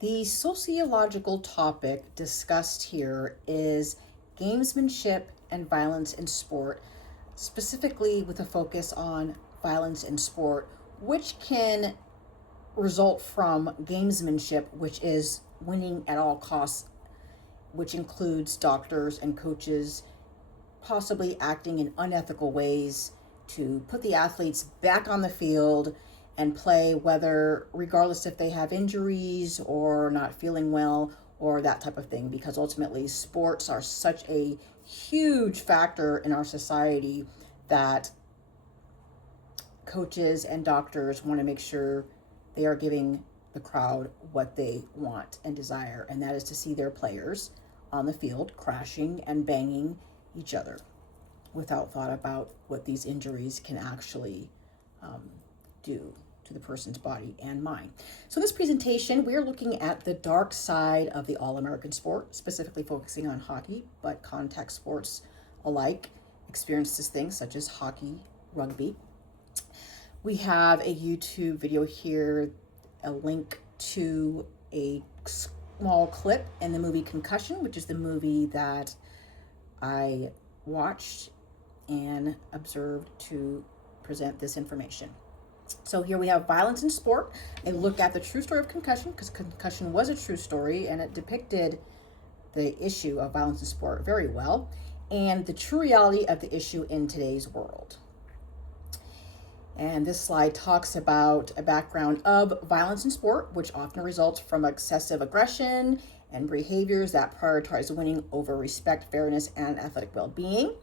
The sociological topic discussed here is gamesmanship and violence in sport, specifically with a focus on violence in sport, which can result from gamesmanship, which is winning at all costs, which includes doctors and coaches possibly acting in unethical ways to put the athletes back on the field and play, whether regardless if they have injuries or not feeling well or that type of thing, because ultimately sports are such a huge factor in our society that coaches and doctors want to make sure they are giving the crowd what they want and desire, and that is to see their players on the field crashing and banging each other without thought about what these injuries can actually do to the person's body and mind. So in this presentation, we're looking at the dark side of the all-American sport, specifically focusing on hockey, but contact sports alike experience this thing, such as hockey, rugby. We have a YouTube video here, a link to a small clip in the movie Concussion, which is the movie that I watched and observed to present this information. So here we have violence in sport, a look at the true story of concussion, because concussion was a true story and it depicted the issue of violence in sport very well, and the true reality of the issue in today's world. And this slide talks about a background of violence in sport, which often results from excessive aggression and behaviors that prioritize winning over respect, fairness, and athletic well-being.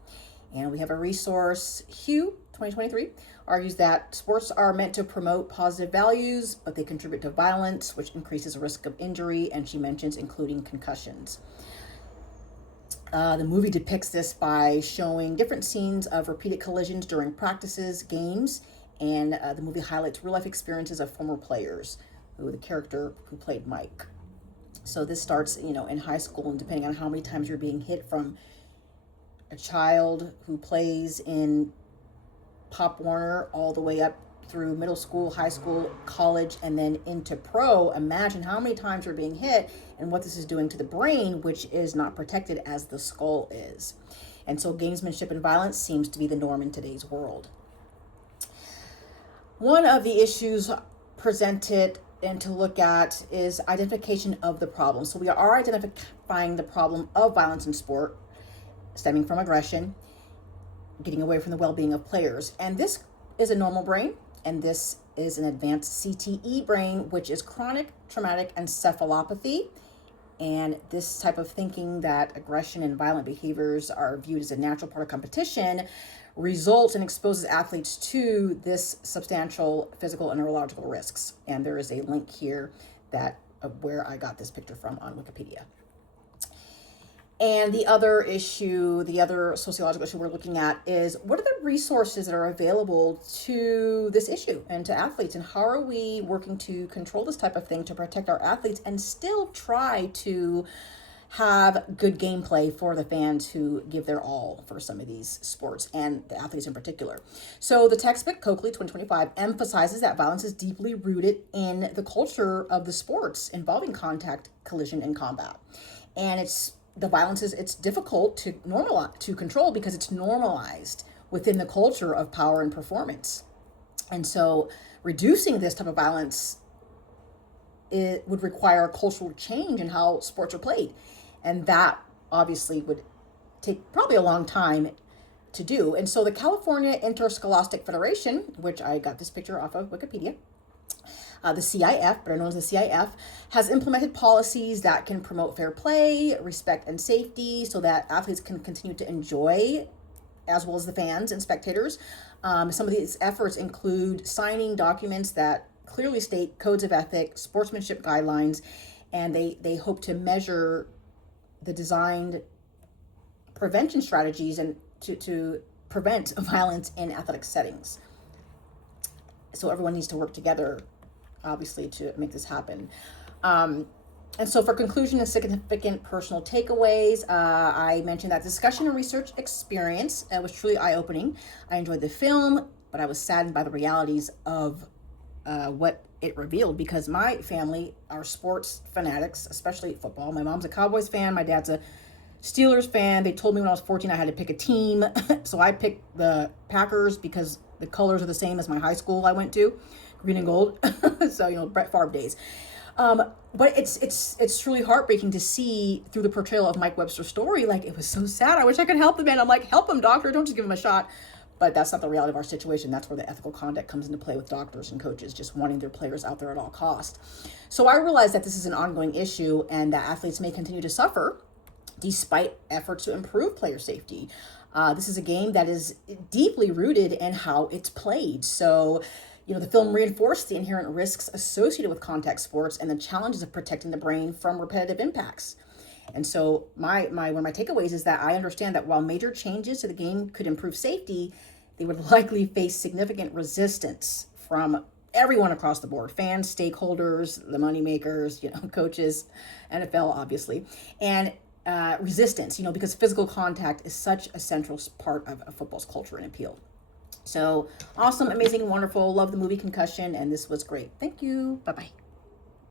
And we have a resource, Hugh 2023, argues that sports are meant to promote positive values, but they contribute to violence, which increases the risk of injury, and she mentions including concussions. The movie depicts this by showing different scenes of repeated collisions during practices, games, and the movie highlights real-life experiences of former players, the character who played Mike. So this starts, in high school, and depending on how many times you're being hit from a child who plays in Pop Warner all the way up through middle school, high school, college, and then into pro. Imagine how many times you're being hit and what this is doing to the brain, which is not protected as the skull is. And so gamesmanship and violence seems to be the norm in today's world. One of the issues presented and to look at is identification of the problem. So we are identifying the problem of violence in sport stemming from aggression, getting away from the well-being of players. And this is a normal brain, and this is an advanced CTE brain, which is chronic traumatic encephalopathy. And this type of thinking that aggression and violent behaviors are viewed as a natural part of competition results and exposes athletes to this substantial physical and neurological risks. And there is a link here that where I got this picture from on Wikipedia. And the other issue, the other sociological issue we're looking at is what are the resources that are available to this issue and to athletes, and how are we working to control this type of thing to protect our athletes and still try to have good gameplay for the fans who give their all for some of these sports and the athletes in particular. So the textbook, Coakley 2025, emphasizes that violence is deeply rooted in the culture of the sports involving contact, collision, and combat. And it's difficult to control because it's normalized within the culture of power and performance. And so reducing this type of violence, it would require a cultural change in how sports are played. And that obviously would take probably a long time to do. And so the California Interscholastic Federation, which I got this picture off of Wikipedia, the CIF, better known as the CIF, has implemented policies that can promote fair play, respect, and safety so that athletes can continue to enjoy, as well as the fans and spectators. Some of these efforts include signing documents that clearly state codes of ethics, sportsmanship guidelines, and they hope to measure the designed prevention strategies and to prevent violence in athletic settings. So everyone needs to work together, obviously, to make this happen. And so for conclusion and significant personal takeaways, I mentioned that discussion and research experience was truly eye-opening. I enjoyed the film, but I was saddened by the realities of what it revealed, because my family are sports fanatics, especially football. My mom's a Cowboys fan. My dad's a Steelers fan. They told me when I was 14 I had to pick a team. So I picked the Packers because the colors are the same as my high school I went to, green and gold. So, Brett Favre days. But it's truly heartbreaking to see through the portrayal of Mike Webster's story. Like, it was so sad. I wish I could help the man. I'm like, help him, doctor. Don't just give him a shot. But that's not the reality of our situation. That's where the ethical conduct comes into play with doctors and coaches just wanting their players out there at all cost. So I realize that this is an ongoing issue and that athletes may continue to suffer despite efforts to improve player safety. This is a game that is deeply rooted in how it's played. So, the film reinforced the inherent risks associated with contact sports and the challenges of protecting the brain from repetitive impacts. And so one of my takeaways is that I understand that while major changes to the game could improve safety, they would likely face significant resistance from everyone across the board: fans, stakeholders, the moneymakers, coaches, NFL, obviously, and resistance, because physical contact is such a central part of football's culture and appeal. So awesome, amazing, wonderful. Love the movie Concussion, and this was great. Thank you. Bye-bye.